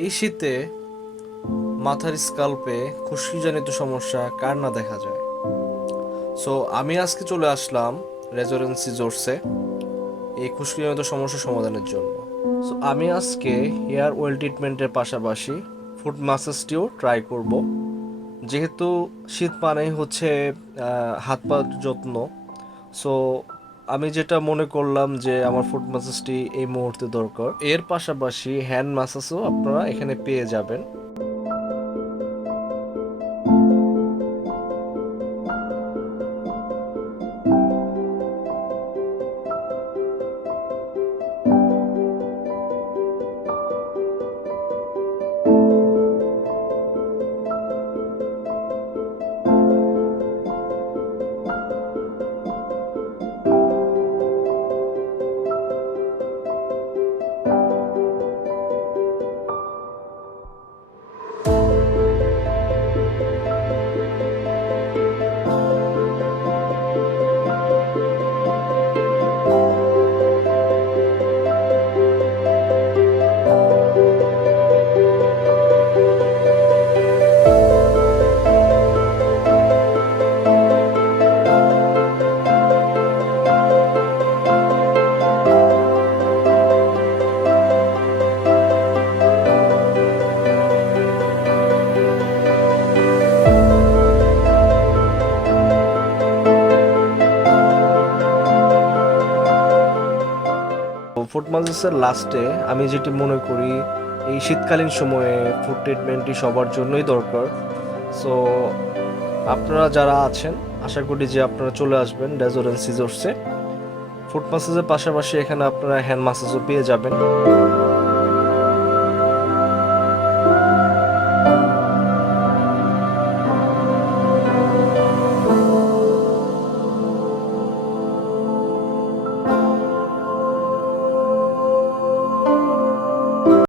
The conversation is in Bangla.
এই শীতে মাথার স্কাল্পে খুশকিজনিত সমস্যা কার না দেখা যায়। সো আমি আজকে চলে আসলাম রেজোরেন্সি জোরসে এই খুশকিজনিত সমস্যার সমাধানের জন্য। সো আমি আজকে হেয়ার অয়েল ট্রিটমেন্টের পাশাপাশি ফুট ম্যাসাজটিও ট্রাই করব। যেহেতু শীত মানেই হচ্ছে হাত পা যত্ন। সো আমি যেটা মনে করলাম যে আমার ফুট ম্যাসাজটি এই মুহূর্তে দরকার। এর পাশাপাশি হ্যান্ড ম্যাসাজও আপনারা এখানে পেয়ে যাবেন। ফুট ম্যাসাজের লাস্টে আমি যেটি মনে করি এই শীতকালীন সময়ে ফুট ট্রিটমেন্টটি সবার জন্যই দরকার। সো আপনারা যারা আছেন আশা করি যে আপনারা চলে আসবেন রেজোরেন্স সিজর্সে। ফুট ম্যাসাজের পাশাপাশি এখানে আপনারা হ্যান্ড ম্যাসাজও পেয়ে যাবেন।